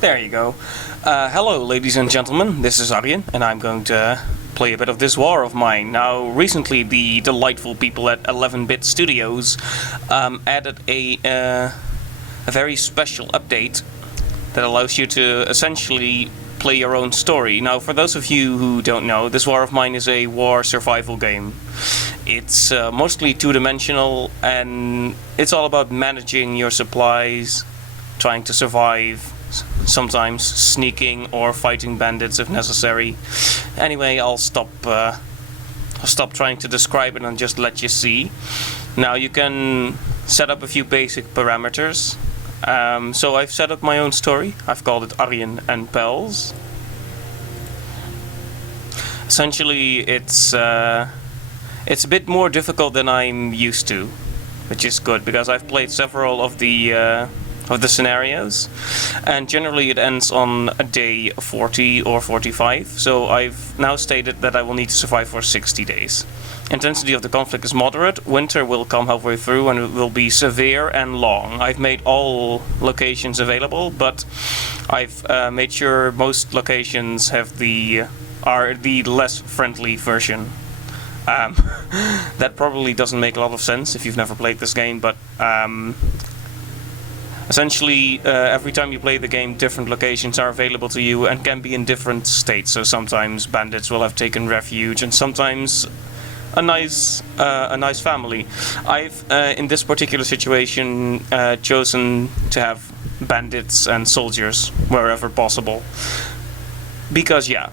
There you go. Hello, ladies and gentlemen. This is Arjen, and I'm going to play a bit of this war of mine. Now, recently, the delightful people at 11-Bit Studios added a very special update that allows you to essentially play your own story. Now, for those of you who don't know, this war of mine is a war survival game. It's mostly two-dimensional, and it's all about managing your supplies, trying to survive, sometimes sneaking or fighting bandits if necessary. Anyway, I'll stop trying to describe it and just let you see. Now you can set up a few basic parameters. So I've set up my own story. I've called it Arjen and Pels. Essentially, it's a bit more difficult than I'm used to, which is good because I've played several of the scenarios, and generally it ends on a day 40 or 45, so I've now stated that I will need to survive for 60 days. Intensity of the conflict is moderate, winter will come halfway through and it will be severe and long. I've made all locations available, but I've made sure most locations are the less friendly version. That probably doesn't make a lot of sense if you've never played this game, but essentially, every time you play the game, different locations are available to you and can be in different states. So sometimes bandits will have taken refuge, and sometimes a nice family. I've, in this particular situation, chosen to have bandits and soldiers wherever possible. Because, yeah,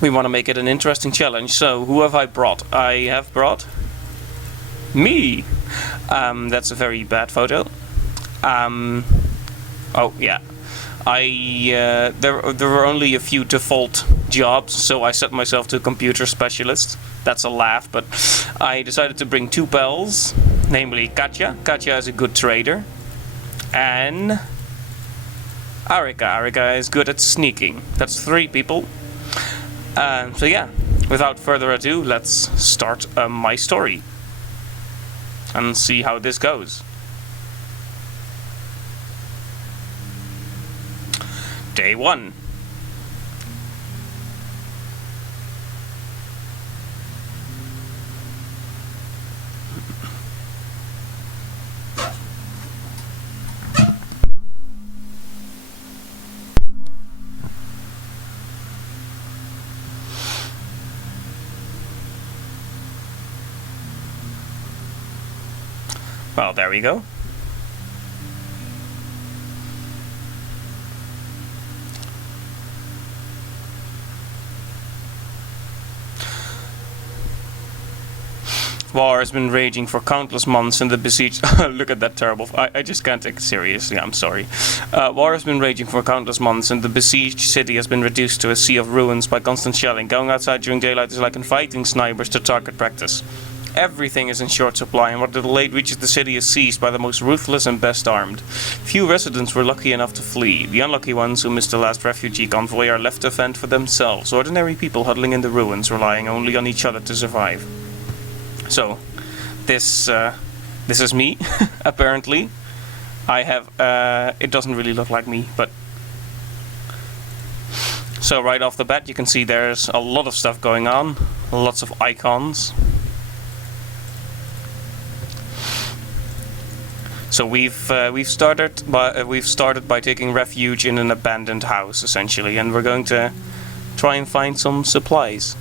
we want to make it an interesting challenge. So, who have I brought? I have brought me. That's a very bad photo. Oh yeah, there were only a few default jobs, so I set myself to computer specialist. That's a laugh, but I decided to bring two pals, namely Katia. Katia is a good trader, and Arica. Arica is good at sneaking. That's 3 people. So yeah, without further ado, let's start my story and see how this goes. Day 1. Well, there we go. War has been raging for countless months in the besieged... Look at that terrible... I just can't take it seriously, I'm sorry. War has been raging for countless months and the besieged city has been reduced to a sea of ruins by constant shelling. Going outside during daylight is like inviting snipers to target practice. Everything is in short supply, and what little aid reaches the city is seized by the most ruthless and best armed. Few residents were lucky enough to flee. The unlucky ones who missed the last refugee convoy are left to fend for themselves. Ordinary people huddling in the ruins, relying only on each other to survive. So, this is me, apparently. I have, it doesn't really look like me, but... So right off the bat you can see there's a lot of stuff going on, lots of icons. So we've started by taking refuge in an abandoned house, essentially, and we're going to try and find some supplies.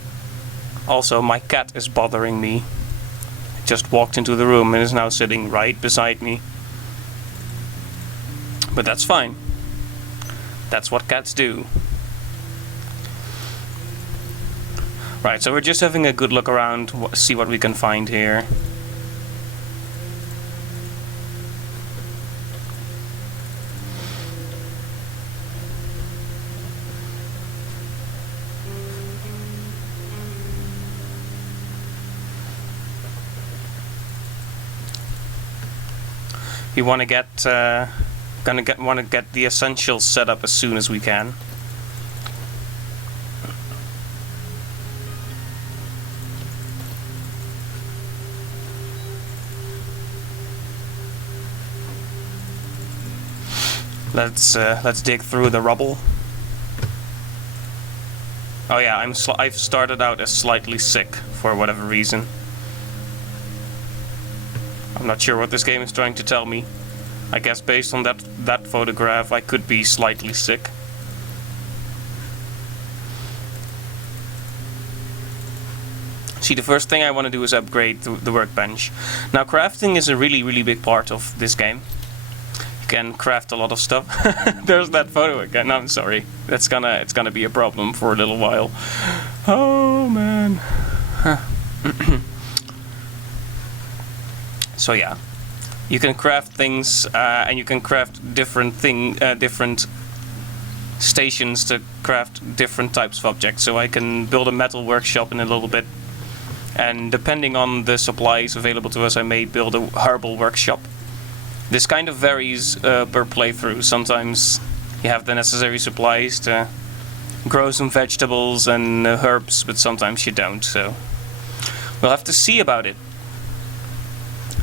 Also, my cat is bothering me. Just walked into the room and is now sitting right beside me. But that's fine. That's what cats do. Right, so we're just having a good look around, see what we can find here. We want to get the essentials set up as soon as we can. Let's dig through the rubble. Oh yeah, I've started out as slightly sick for whatever reason. I'm not sure what this game is trying to tell me. I guess based on that photograph, I could be slightly sick. See, the first thing I want to do is upgrade the workbench. Now, crafting is a really big part of this game. You can craft a lot of stuff. There's that photo again. No, I'm sorry. It's gonna be a problem for a little while. Oh man. Huh. So yeah, you can craft things, and you can craft different stations to craft different types of objects. So I can build a metal workshop in a little bit. And depending on the supplies available to us, I may build a herbal workshop. This kind of varies per playthrough. Sometimes you have the necessary supplies to grow some vegetables and herbs, but sometimes you don't, so we'll have to see about it.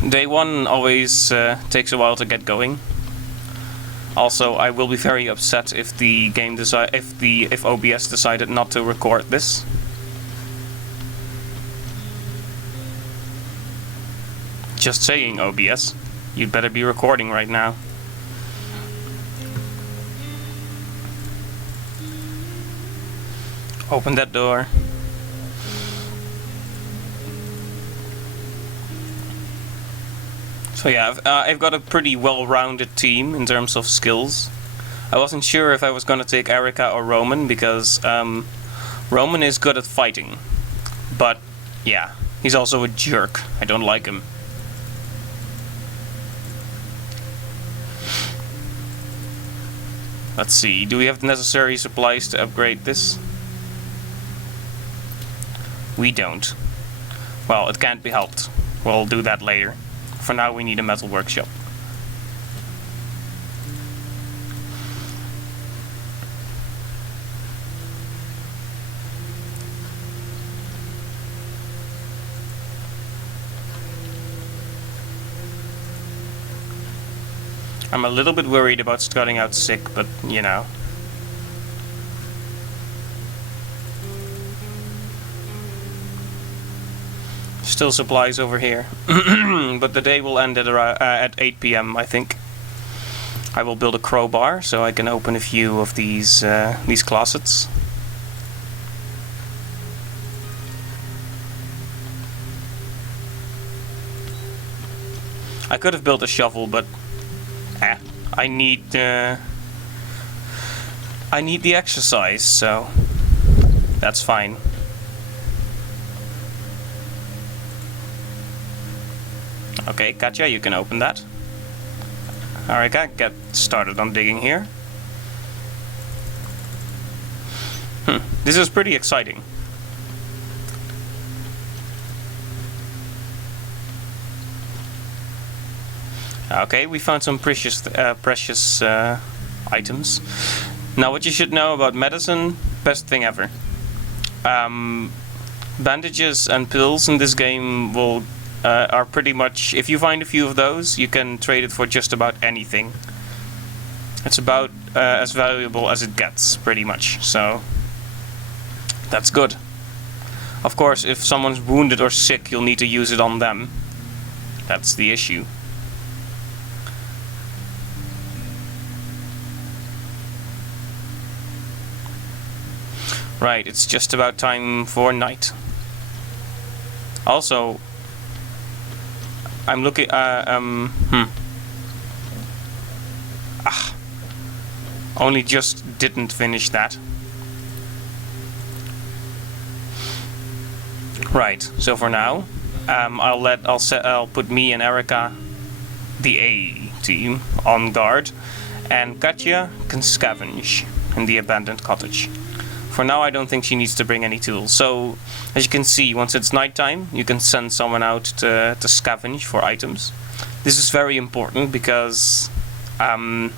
Day one always takes a while to get going. Also, I will be very upset if the game if OBS decided not to record this. Just saying, OBS, you'd better be recording right now. Open that door. So yeah, I've got a pretty well-rounded team in terms of skills. I wasn't sure if I was going to take Arica or Roman, because Roman is good at fighting. But yeah, he's also a jerk. I don't like him. Let's see, do we have the necessary supplies to upgrade this? We don't. Well, it can't be helped. We'll do that later. For now, we need a metal workshop. I'm a little bit worried about starting out sick, but you know. Still supplies over here. But the day will end at 8 PM, I think. I will build a crowbar so I can open a few of these closets. I could have built a shovel, but I need the exercise, so that's fine. Okay, Katia, you can open that. Arica, get started on digging here. This is pretty exciting. Okay, we found some precious items. Now, what you should know about medicine, best thing ever. Bandages and pills in this game are pretty much, if you find a few of those, you can trade it for just about anything. It's about as valuable as it gets, pretty much, so that's good. Of course, if someone's wounded or sick, you'll need to use it on them. That's the issue. Right, it's just about time for night. Also, I'm looking, only just didn't finish that. Right, so for now, I'll put me and Arica, the A team, on guard, and Katia can scavenge in the abandoned cottage. For now, I don't think she needs to bring any tools. So, as you can see, once it's nighttime, you can send someone out to scavenge for items. This is very important because the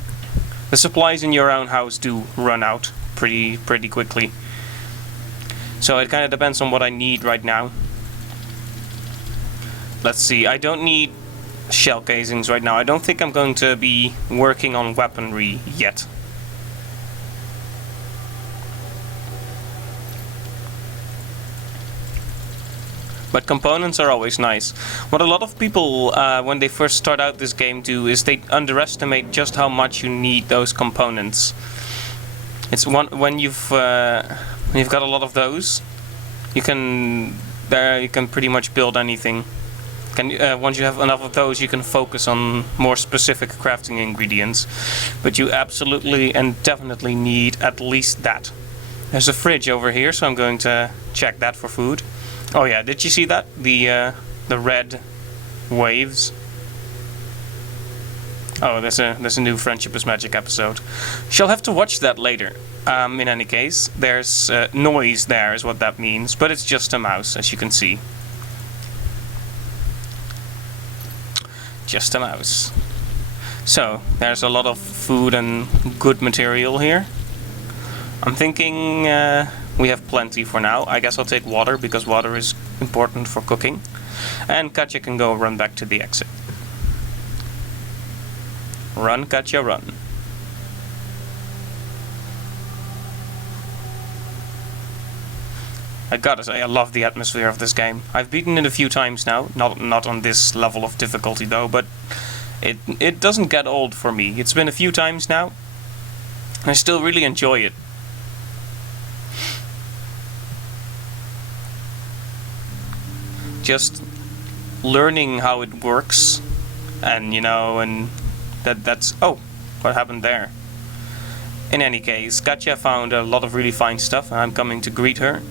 supplies in your own house do run out pretty quickly. So it kind of depends on what I need right now. Let's see, I don't need shell casings right now. I don't think I'm going to be working on weaponry yet. But components are always nice. What a lot of people, when they first start out this game, do is they underestimate just how much you need those components. It's when you've got a lot of those, you can pretty much build anything. Once you have enough of those, you can focus on more specific crafting ingredients. But you absolutely and definitely need at least that. There's a fridge over here, so I'm going to check that for food. Oh yeah, did you see that? The red waves. Oh, there's a new Friendship is Magic episode. Shall have to watch that later. In any case, there's noise there is what that means, but it's just a mouse, as you can see. Just a mouse. So, there's a lot of food and good material here. I'm thinking we have plenty for now. I guess I'll take water, because water is important for cooking. And Katia can go run back to the exit. Run, Katia, run. I gotta say, I love the atmosphere of this game. I've beaten it a few times now, not on this level of difficulty though, but it doesn't get old for me. It's been a few times now, and I still really enjoy it. Just learning how it works, and that's oh, what happened there? In any case, Katia found a lot of really fine stuff, and I'm coming to greet her.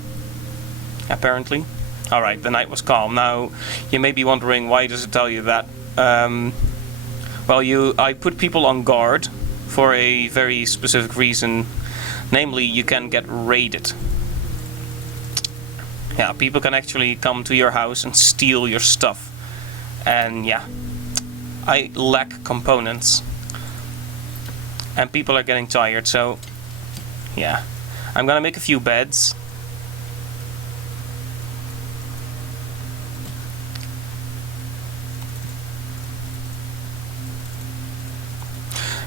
Apparently. Alright, the night was calm. Now, you may be wondering, why does it tell you that? Well, I put people on guard for a very specific reason. Namely, you can get raided. Yeah, people can actually come to your house and steal your stuff. And yeah, I lack components. And people are getting tired, so yeah. I'm gonna make a few beds.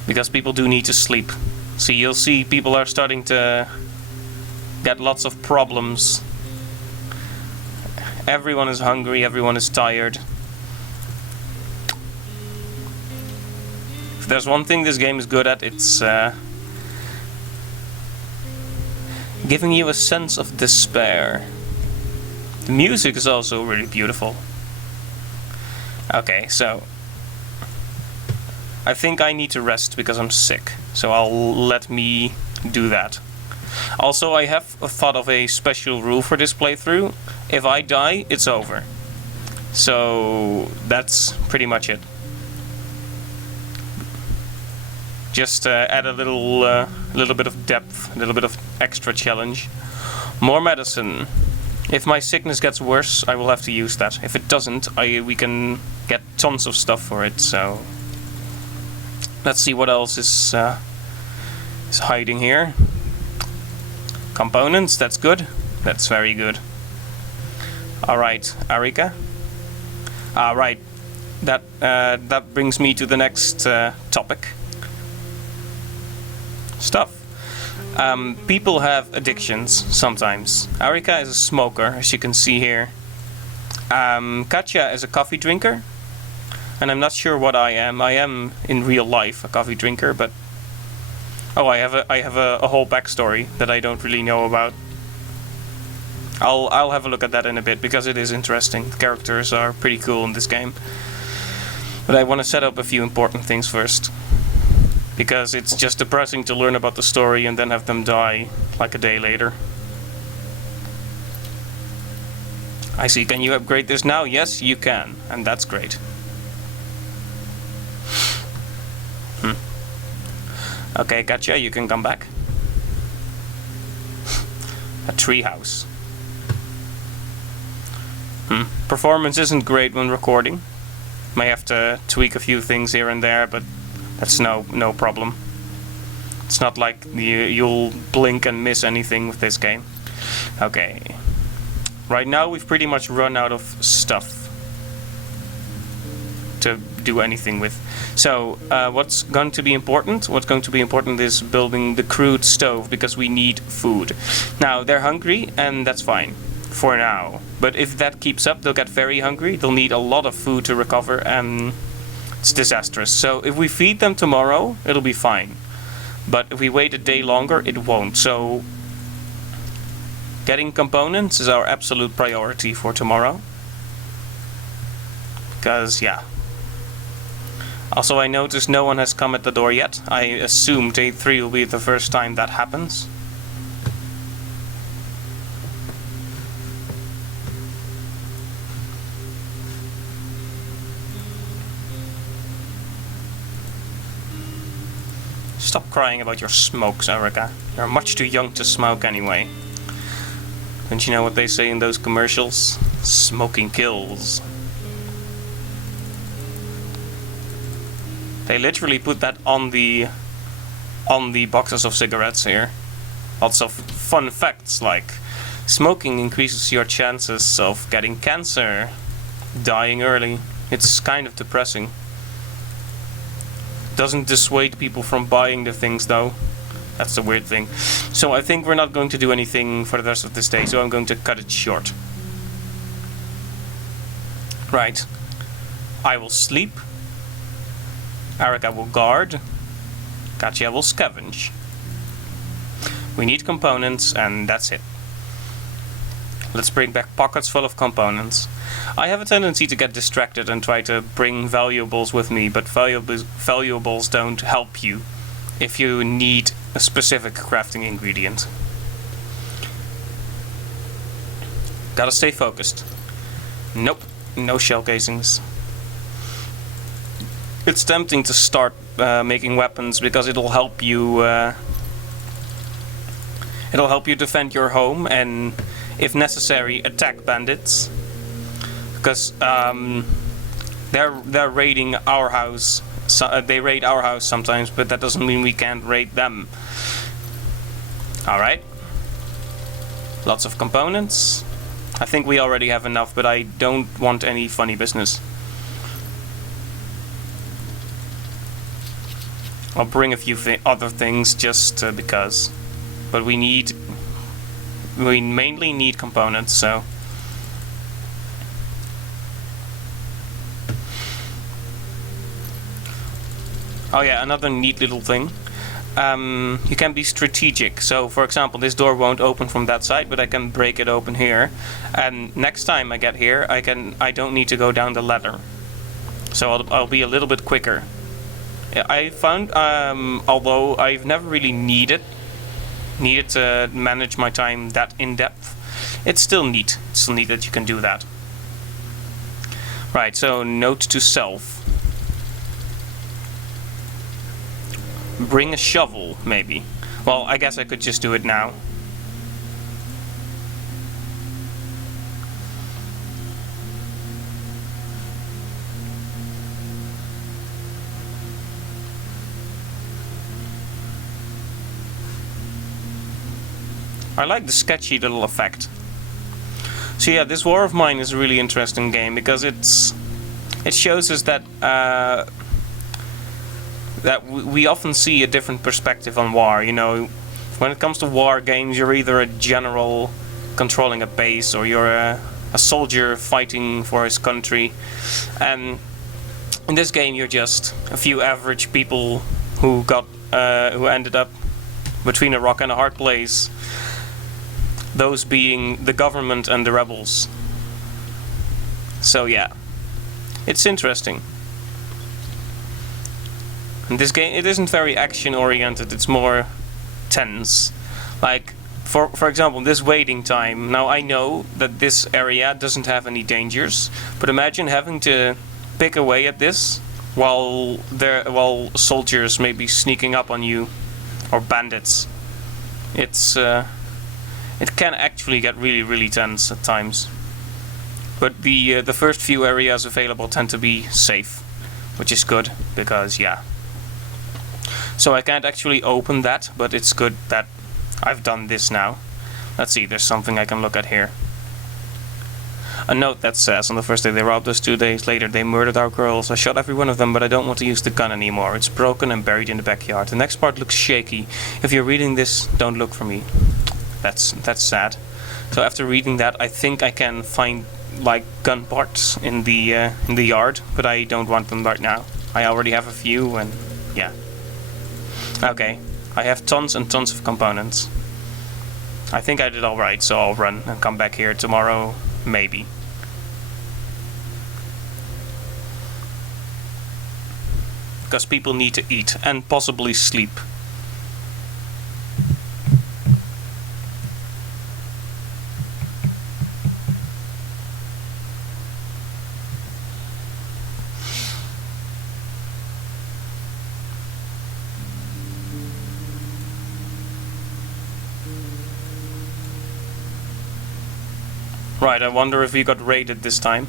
Because people do need to sleep. So you'll see people are starting to get lots of problems. Everyone is hungry, everyone is tired. If there's one thing this game is good at, it's giving you a sense of despair. The music is also really beautiful. Okay, so I think I need to rest because I'm sick, so let me do that. Also, I have thought of a special rule for this playthrough. If I die, it's over. So that's pretty much it. Just add a little bit of depth, a little bit of extra challenge. More medicine. If my sickness gets worse, I will have to use that. If it doesn't, we can get tons of stuff for it. So let's see what else is hiding here. Components, that's good. That's very good. Alright, Arica. Right, that brings me to the next topic. Stuff. People have addictions sometimes. Arica is a smoker, as you can see here. Katia is a coffee drinker. And I'm not sure what I am. I am in real life a coffee drinker, but oh, I have a whole backstory that I don't really know about. I'll have a look at that in a bit because it is interesting. The characters are pretty cool in this game. But I want to set up a few important things first. Because it's just depressing to learn about the story and then have them die like a day later. I see, can you upgrade this now? Yes, you can. And that's great. Okay, Katia, you can come back. A treehouse. Performance isn't great when recording. May have to tweak a few things here and there, but that's no problem. It's not like you'll blink and miss anything with this game. Okay. Right now we've pretty much run out of stuff. to do anything with. So what's going to be important? What's going to be important is building the crude stove, because we need food. Now they're hungry, and that's fine for now. But if that keeps up, they'll get very hungry. They'll need a lot of food to recover, and it's disastrous. So if we feed them tomorrow, it'll be fine. But if we wait a day longer, it won't. So getting components is our absolute priority for tomorrow. Because, yeah. Also, I noticed no one has come at the door yet. I assume day 3 will be the first time that happens. Stop crying about your smokes, Arica. You're much too young to smoke anyway. Don't you know what they say in those commercials? Smoking kills. They literally put that on the boxes of cigarettes here. Lots of fun facts like smoking increases your chances of getting cancer, dying early. It's kind of depressing. Doesn't dissuade people from buying the things though. That's the weird thing. So I think we're not going to do anything for the rest of this day, so I'm going to cut it short. Right. I will sleep. Arica will guard. Katia will scavenge. We need components, and that's it. Let's bring back pockets full of components. I have a tendency to get distracted and try to bring valuables with me, but valuables don't help you if you need a specific crafting ingredient. Gotta stay focused. Nope, no shell casings. It's tempting to start making weapons because it'll help you defend your home and, if necessary, attack bandits. Because they're raiding our house. So, they raid our house sometimes, but that doesn't mean we can't raid them. Alright. Lots of components. I think we already have enough, but I don't want any funny business. I'll bring a few other things just because. But we mainly need components, so. Oh yeah, another neat little thing. You can be strategic. So, for example, this door won't open from that side, but I can break it open here. And next time I get here, I don't need to go down the ladder. So I'll be a little bit quicker. I found, although I've never really needed to manage my time that in depth, it's still neat. It's still neat that you can do that. Right. So note to self. Bring a shovel, maybe. Well, I guess I could just do it now. I like the sketchy little effect. So yeah, this War of Mine is a really interesting game because it shows us that we often see a different perspective on war. You know, when it comes to war games, you're either a general controlling a base or you're a soldier fighting for his country. And in this game, you're just a few average people who ended up between a rock and a hard place. Those being the government and the rebels. So yeah, it's interesting. In this game, it isn't very action-oriented, it's more tense. Like, for example, this waiting time. Now, I know that this area doesn't have any dangers, but imagine having to pick away at this while soldiers may be sneaking up on you, or bandits. It can actually get really, really tense at times. But the first few areas available tend to be safe, which is good, because, yeah. So I can't actually open that, but it's good that I've done this now. Let's see, there's something I can look at here. A note that says, on the first day they robbed us, 2 days later they murdered our girls. I shot every one of them, but I don't want to use the gun anymore. It's broken and buried in the backyard. The next part looks shaky. If you're reading this, don't look for me. That's sad. So after reading that, I think I can find like gun parts in the yard, but I don't want them right now. I already have a few, and yeah. Okay, I have tons and tons of components. I think I did alright, so I'll run and come back here tomorrow, maybe. Because people need to eat and possibly sleep. Right, I wonder if we got raided this time.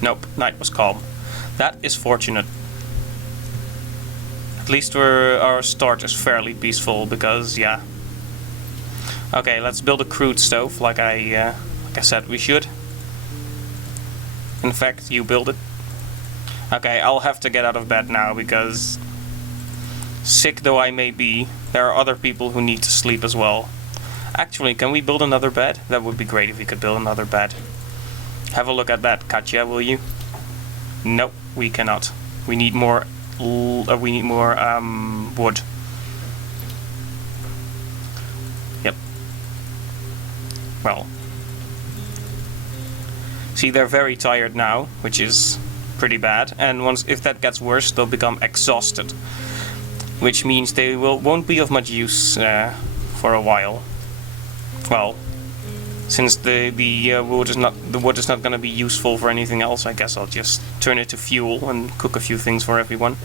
Nope, night was calm. That is fortunate. At least our start is fairly peaceful, because, yeah. Okay, let's build a crude stove, like I said we should. In fact, you build it. Okay, I'll have to get out of bed now, because sick though I may be, there are other people who need to sleep as well. Actually, can we build another bed? That would be great if we could build another bed. Have a look at that, Katia, will you? Nope, we cannot. We need more wood. Yep. Well. See, they're very tired now, which is pretty bad. And if that gets worse, they'll become exhausted, which means they won't be of much use for a while. Well, since the wood is not going to be useful for anything else, I guess I'll just turn it to fuel and cook a few things for everyone.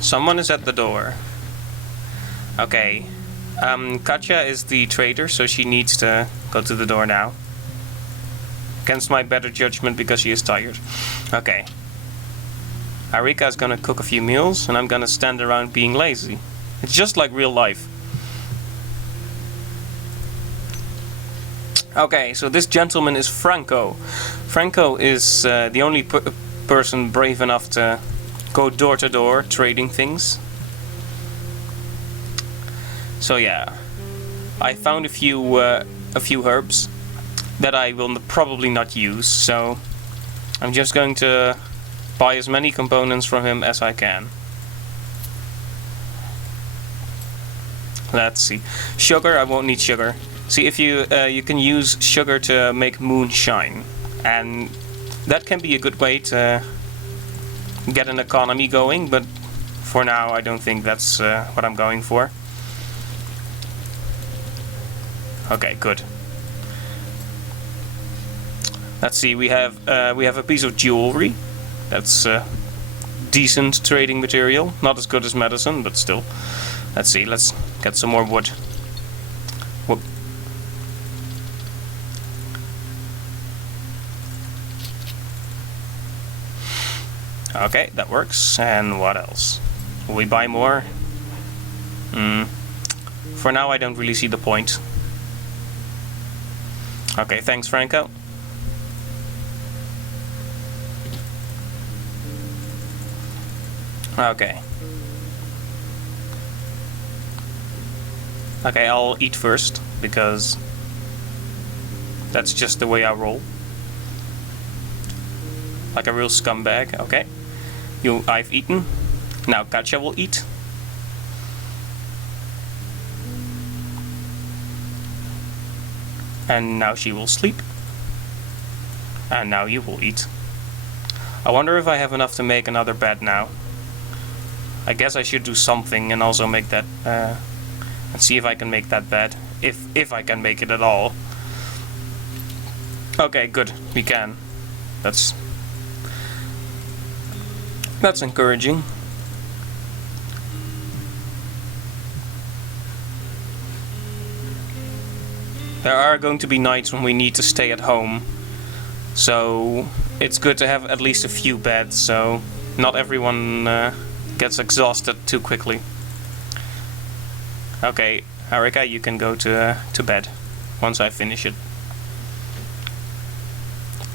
Someone is at the door. Okay. Katia is the trader, so she needs to go to the door now. Against my better judgment, because she is tired. Okay. Arica is gonna cook a few meals, and I'm gonna stand around being lazy. It's just like real life. Okay, so this gentleman is Franco. Franco is the only person brave enough to go door to door trading things. So yeah, I found a few herbs that I will probably not use, so I'm just going to buy as many components from him as I can. Let's see. Sugar, I won't need sugar. See, if you can use sugar to make moonshine, and that can be a good way to get an economy going, but for now I don't think that's what I'm going for. Okay, good. Let's see, we have a piece of jewelry. That's decent trading material. Not as good as medicine, but still. Let's see, let's get some more wood. Whoop. Okay, that works. And what else? Will we buy more? For now I don't really see the point. Okay, thanks, Franco. Okay. Okay, I'll eat first, because that's just the way I roll. Like a real scumbag. Okay. I've eaten. Now Katia will eat. And now she will sleep. And now you will eat. I wonder if I have enough to make another bed now. I guess I should do something and also make that and see if I can make that bed. If I can make it at all. Okay, good. We can. That's encouraging. There are going to be nights when we need to stay at home, so it's good to have at least a few beds, so not everyone gets exhausted too quickly. Okay, Arica, you can go to bed once I finish it.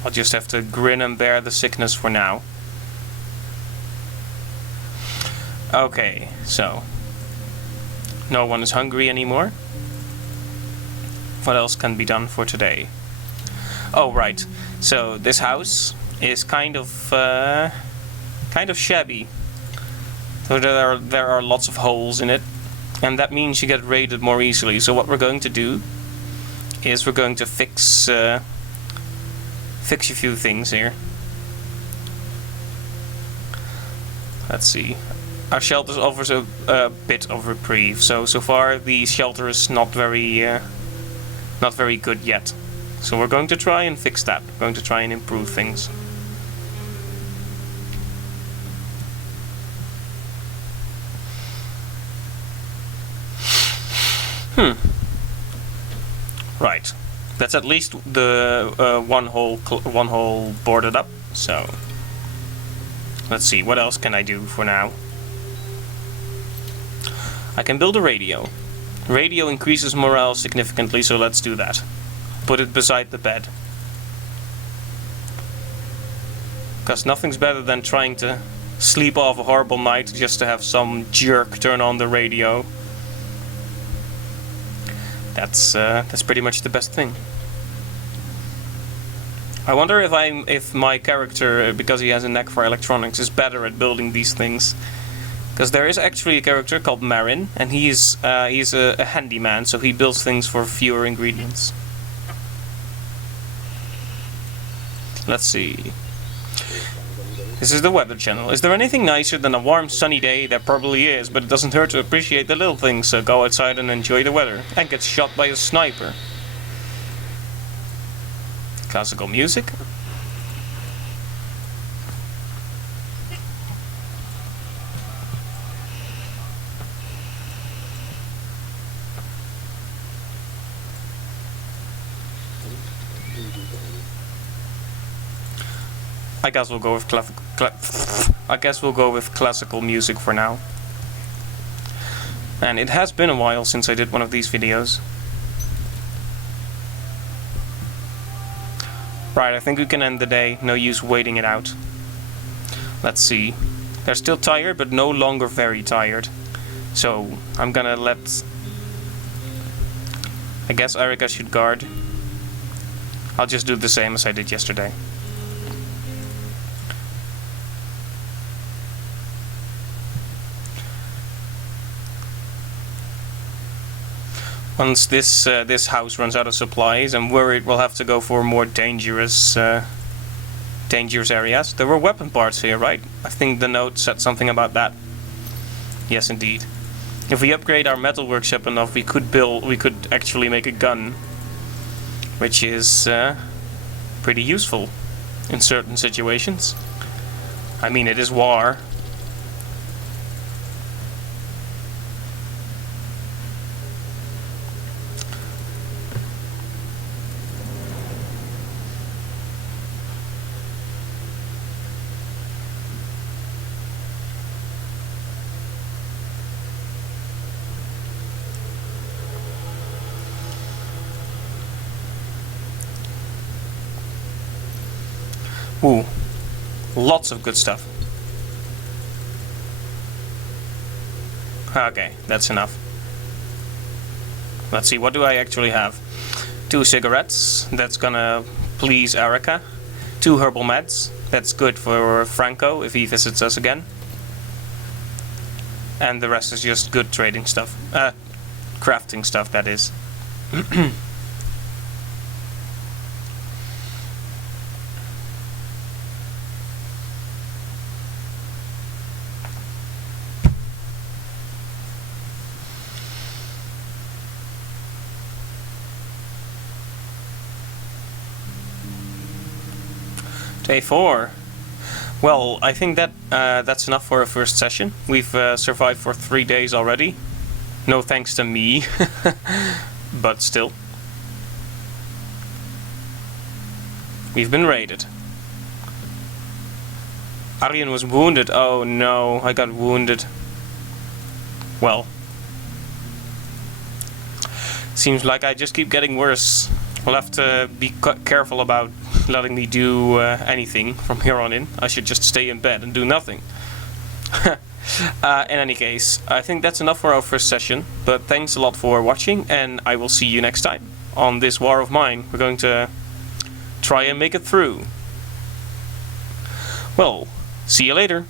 I'll just have to grin and bear the sickness for now. Okay, so no one is hungry anymore. What else can be done for today? Oh, right. So this house is kind of shabby. So there are lots of holes in it, and that means you get raided more easily. So what we're going to do is we're going to fix a few things here. Let's see. Our shelter offers a bit of reprieve. So far the shelter is not very good yet. So we're going to try and fix that. We're going to try and improve things. Right. That's at least the one hole boarded up. So let's see. What else can I do for now? I can build a radio. Radio increases morale significantly, so let's do that. Put it beside the bed. Because nothing's better than trying to sleep off a horrible night just to have some jerk turn on the radio. That's pretty much the best thing. I wonder if my character, because he has a knack for electronics, is better at building these things. Because there is actually a character called Marin, and he's a handyman, so he builds things for fewer ingredients. Let's see. This is the weather channel. Is there anything nicer than a warm sunny day? There probably is, but it doesn't hurt to appreciate the little things, so go outside and enjoy the weather. And get shot by a sniper. Classical music. I guess we'll go with classical music for now. And it has been a while since I did one of these videos. Right, I think we can end the day. No use waiting it out. Let's see. They're still tired, but no longer very tired. So I'm gonna let... I guess Arica should guard. I'll just do the same as I did yesterday. Once this house runs out of supplies, I'm worried we'll have to go for more dangerous areas. There were weapon parts here, right? I think the note said something about that. Yes, indeed. If we upgrade our metal workshop enough, we could actually make a gun, which is pretty useful in certain situations. I mean, it is war. Ooh, lots of good stuff. Okay, that's enough. Let's see, what do I actually have? 2 cigarettes, that's gonna please Arica. 2 herbal meds, that's good for Franco if he visits us again. And the rest is just good trading stuff. Crafting stuff, that is. Day 4. Well, I think that that's enough for a first session. We've survived for 3 days already. No thanks to me, but still. We've been raided. Arjen was wounded. Oh no, I got wounded. Well. Seems like I just keep getting worse. We'll have to be careful about letting me do anything from here on in. I should just stay in bed and do nothing. In any case, I think that's enough for our first session. But thanks a lot for watching, and I will see you next time on this war of mine. We're going to try and make it through. Well, see you later.